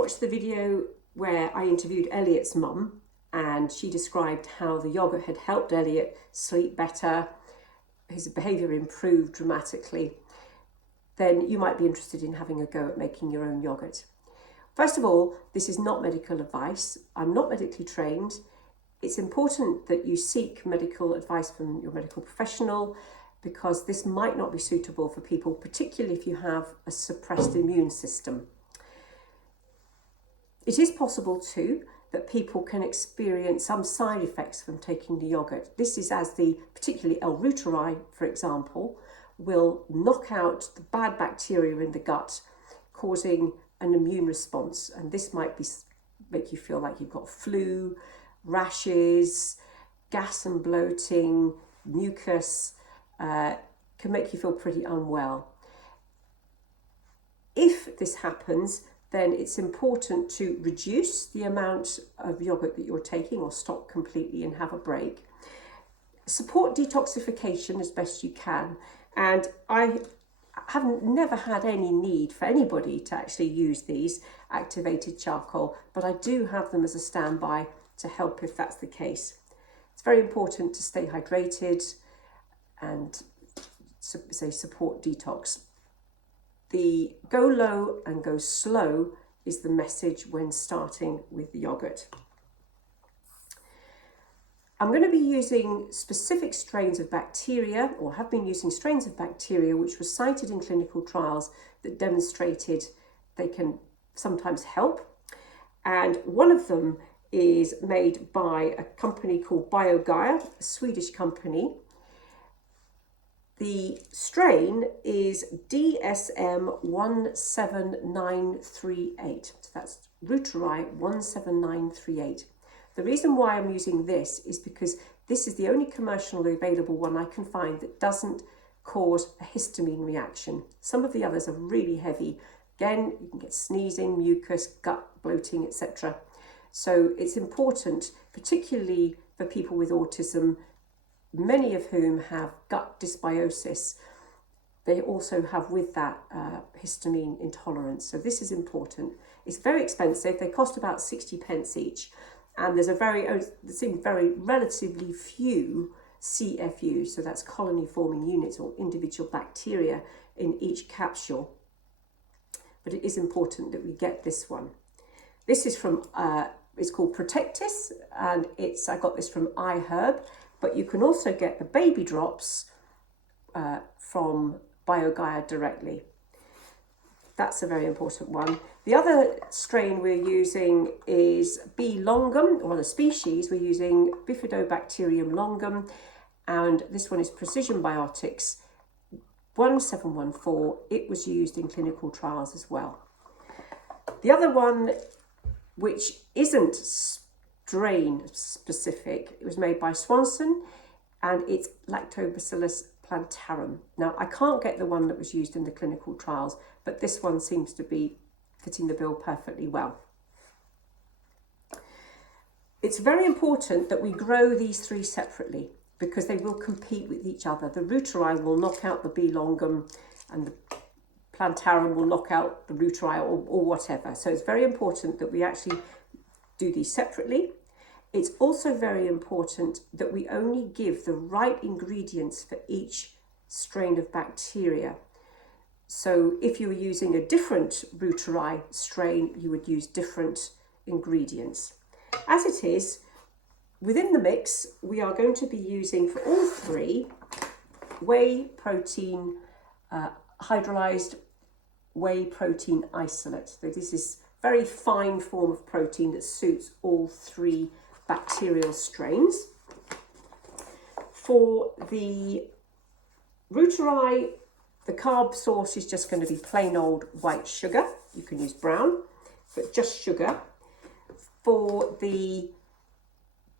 watched the video where I interviewed Elliot's mum, and she described how the yogurt had helped Elliot sleep better, his behaviour improved dramatically, then you might be interested in having a go at making your own yogurt. First of all, this is not medical advice. I'm not medically trained. It's important that you seek medical advice from your medical professional, because this might not be suitable for people, particularly if you have a suppressed immune system. It is possible too that people can experience some side effects from taking the yogurt. This is as particularly L. reuteri, for example, will knock out the bad bacteria in the gut, causing an immune response. And this might make you feel like you've got flu, rashes, gas and bloating, mucus, can make you feel pretty unwell. If this happens, then it's important to reduce the amount of yogurt that you're taking or stop completely and have a break. Support detoxification as best you can. And I haven't never had any need for anybody to actually use these activated charcoal, but I do have them as a standby to help if that's the case. It's very important to stay hydrated and support detox. The go low and go slow is the message when starting with the yogurt. I'm going to be using specific strains of bacteria, or have been using strains of bacteria which were cited in clinical trials that demonstrated they can sometimes help. And one of them is made by a company called BioGaia, a Swedish company. The strain is DSM 17938. So that's reuteri 17938. The reason why I'm using this is because this is the only commercially available one I can find that doesn't cause a histamine reaction. Some of the others are really heavy. Again, you can get sneezing, mucus, gut bloating, etc. So it's important, particularly for people with autism, many of whom have gut dysbiosis. They also have with that histamine intolerance. So this is important. It's very expensive. They cost about 60 pence each. And there's very relatively few CFUs, so that's colony forming units or individual bacteria in each capsule. But it is important that we get this one. This is from, it's called Protectis, and I got this from iHerb, but you can also get the baby drops from BioGaia directly. That's a very important one. The other strain we're using is B. longum, or the species. We're using Bifidobacterium longum, and this one is Precision Biotics 1714. It was used in clinical trials as well. The other one, which isn't strain specific, it was made by Swanson, and it's Lactobacillus plantarum. Now, I can't get the one that was used in the clinical trials, but this one seems to be fitting the bill perfectly well. It's very important that we grow these three separately because they will compete with each other. The reuteri will knock out the B. longum and the plantarum will knock out the reuteri or whatever. So it's very important that we actually do these separately. It's also very important that we only give the right ingredients for each strain of bacteria. So if you were using a different reuteri strain, you would use different ingredients. As it is, within the mix, we are going to be using for all three whey protein, hydrolyzed whey protein isolate. So this is a very fine form of protein that suits all three bacterial strains. For the reuteri, the carb source is just going to be plain old white sugar. You can use brown, but just sugar. For the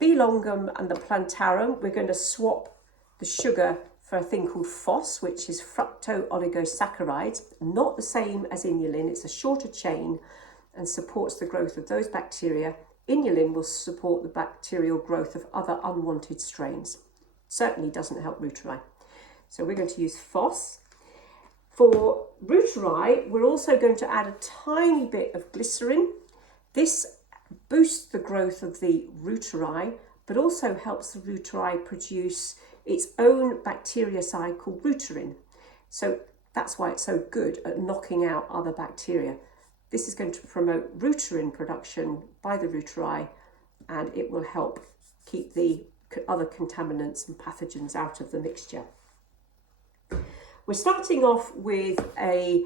B. longum and the plantarum, we're going to swap the sugar for a thing called FOS, which is fructooligosaccharides, not the same as inulin. It's a shorter chain and supports the growth of those bacteria. Inulin will support the bacterial growth of other unwanted strains. Certainly doesn't help reuteri. So we're going to use FOS. For reuteri, we're also going to add a tiny bit of glycerin This boosts the growth of the Reuteri, but also helps the Reuteri produce its own bactericide called Reuteri. So that's why it's so good at knocking out other bacteria. This is going to promote Reuteri production by the Reuteri, and it will help keep the other contaminants and pathogens out of the mixture. We're starting off with a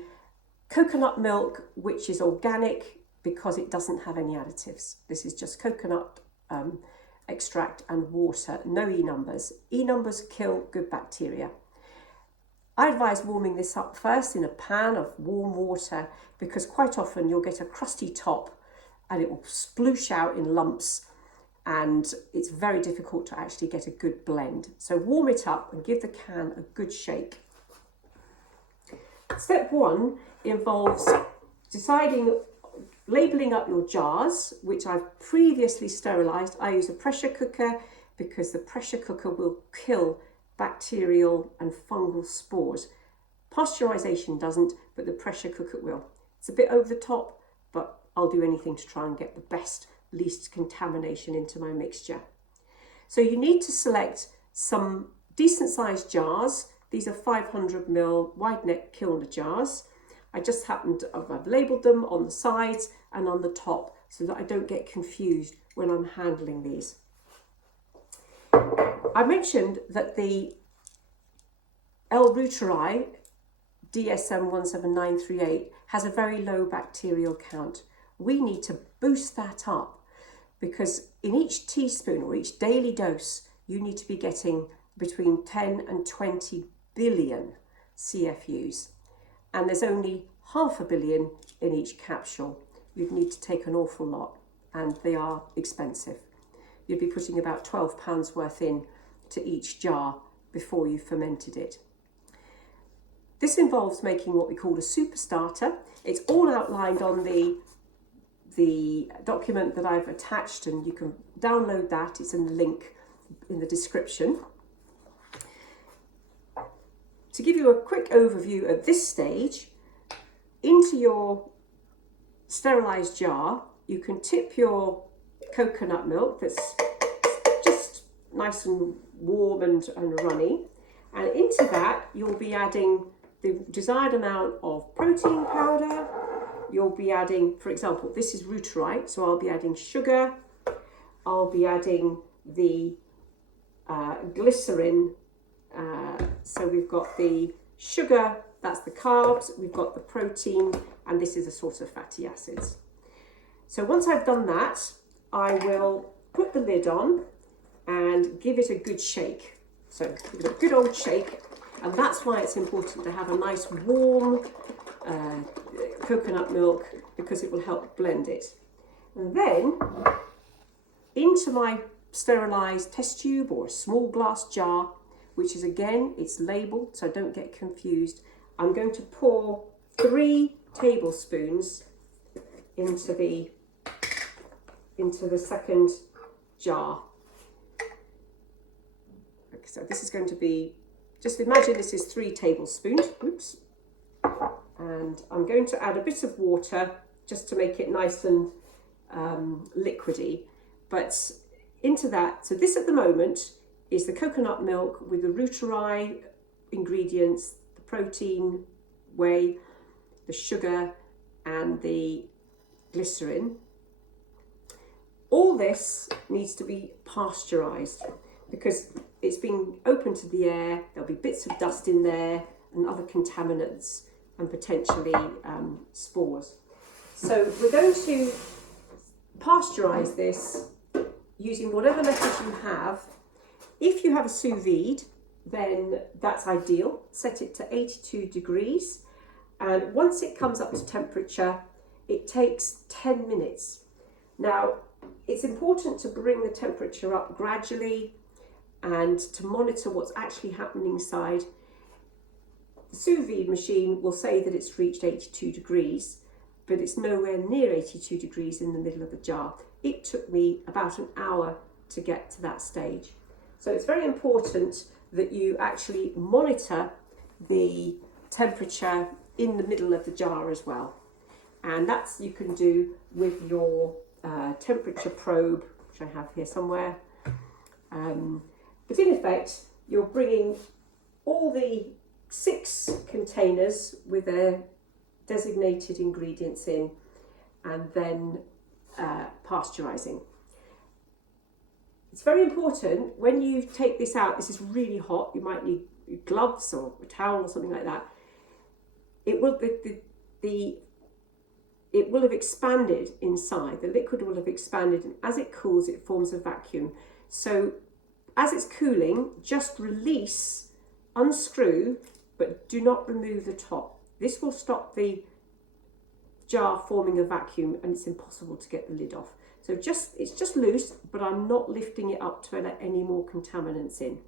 coconut milk, which is organic because it doesn't have any additives. This is just coconut extract and water, no E-numbers. E-numbers kill good bacteria. I advise warming this up first in a pan of warm water, because quite often you'll get a crusty top and it will sploosh out in lumps, and it's very difficult to actually get a good blend. So warm it up and give the can a good shake. Step 1 involves labelling up your jars, which I've previously sterilised. I use a pressure cooker because the pressure cooker will kill bacterial and fungal spores. Pasteurisation doesn't, but the pressure cooker will. It's a bit over the top, but I'll do anything to try and get the best, least contamination into my mixture. So you need to select some decent sized jars. These are 500ml wide neck Kilner jars. I just I've labelled them on the sides and on the top so that I don't get confused when I'm handling these. I mentioned that the L-Reuteri DSM 17938 has a very low bacterial count. We need to boost that up, because in each teaspoon or each daily dose, you need to be getting between 10 and 20 billion CFUs. And there's only 500 million in each capsule. You'd need to take an awful lot, and they are expensive. You'd be putting about £12 worth in to each jar before you fermented it. This involves making what we call a super starter. It's all outlined on the document that I've attached, and you can download that. It's in the link in the description. To give you a quick overview at this stage, into your sterilised jar, you can tip your coconut milk that's just nice and warm and runny, and into that you'll be adding the desired amount of protein powder. You'll be adding, for example, this is Reuteri, so I'll be adding sugar, I'll be adding the glycerin. So we've got the sugar, that's the carbs, we've got the protein, and this is a source of fatty acids. So once I've done that, I will put the lid on and give it a good shake. So give it a good old shake, and that's why it's important to have a nice warm coconut milk, because it will help blend it. And then into my sterilised test tube or a small glass jar, which is, again, it's labelled so don't get confused, I'm going to pour 3 tablespoons into the second jar. Okay, so this is going to be, just imagine this is 3 tablespoons. Oops. And I'm going to add a bit of water just to make it nice and liquidy. But into that, so this at the moment is the coconut milk with the Reuteri ingredients, the protein, whey, the sugar and the glycerin. All this needs to be pasteurised because it's been open to the air. There'll be bits of dust in there and other contaminants and potentially spores. So we're going to pasteurise this using whatever method you have. If you have a sous vide, then that's ideal. Set it to 82 degrees. And once it comes up to temperature, it takes 10 minutes. Now, it's important to bring the temperature up gradually and to monitor what's actually happening inside. The sous vide machine will say that it's reached 82 degrees, but it's nowhere near 82 degrees in the middle of the jar. It took me about an hour to get to that stage. So it's very important that you actually monitor the temperature in the middle of the jar as well. And that's you can do with your temperature probe, which I have here somewhere. But in effect, you're bringing all the 6 containers with their designated ingredients in, and then pasteurising. It's very important when you take this out, this is really hot, you might need gloves or a towel or something like that. It will it will have expanded inside, the liquid will have expanded, and as it cools it forms a vacuum. So as it's cooling, just release, unscrew, but do not remove the top. This will stop the jar forming a vacuum and it's impossible to get the lid off. So it's just loose, but I'm not lifting it up to let any more contaminants in.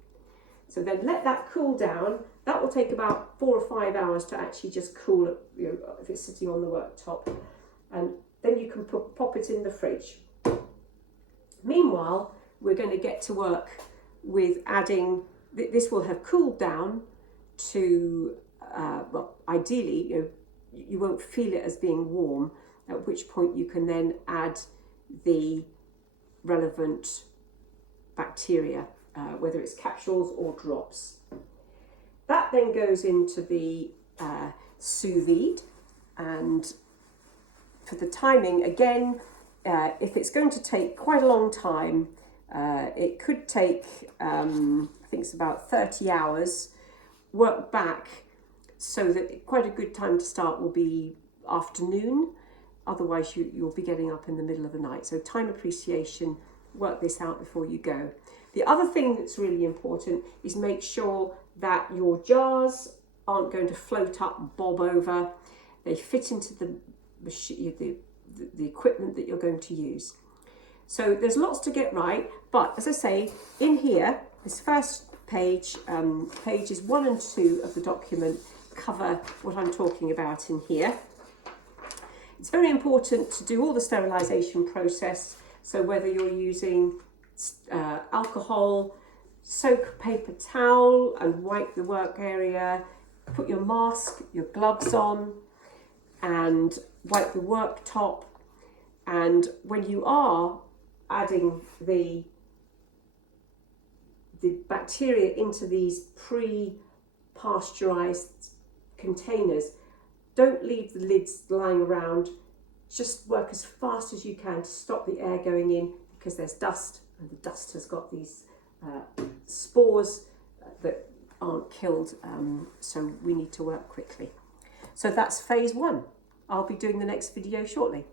So then let that cool down. That will take about 4 or 5 hours to actually just cool it, you know, if it's sitting on the worktop. And then you can pop it in the fridge. Meanwhile, we're going to get to work with adding, this will have cooled down to, well, ideally, you won't feel it as being warm, at which point you can then add the relevant bacteria, whether it's capsules or drops. That then goes into the sous vide, and for the timing, again, if it's going to take quite a long time, it could take, I think it's about 30 hours, work back so that quite a good time to start will be afternoon. Otherwise, you'll be getting up in the middle of the night. So time appreciation, work this out before you go. The other thing that's really important is make sure that your jars aren't going to float up and bob over. They fit into the equipment that you're going to use. So there's lots to get right, but as I say, in here, this first page, pages 1 and 2 of the document cover what I'm talking about in here. It's very important to do all the sterilisation process. So whether you're using alcohol, soak a paper towel and wipe the work area, put your mask, your gloves on, and wipe the worktop. And when you are adding the bacteria into these pre-pasteurised containers, don't leave the lids lying around. Just work as fast as you can to stop the air going in, because there's dust, and the dust has got these spores that aren't killed, so we need to work quickly. So that's phase 1. I'll be doing the next video shortly.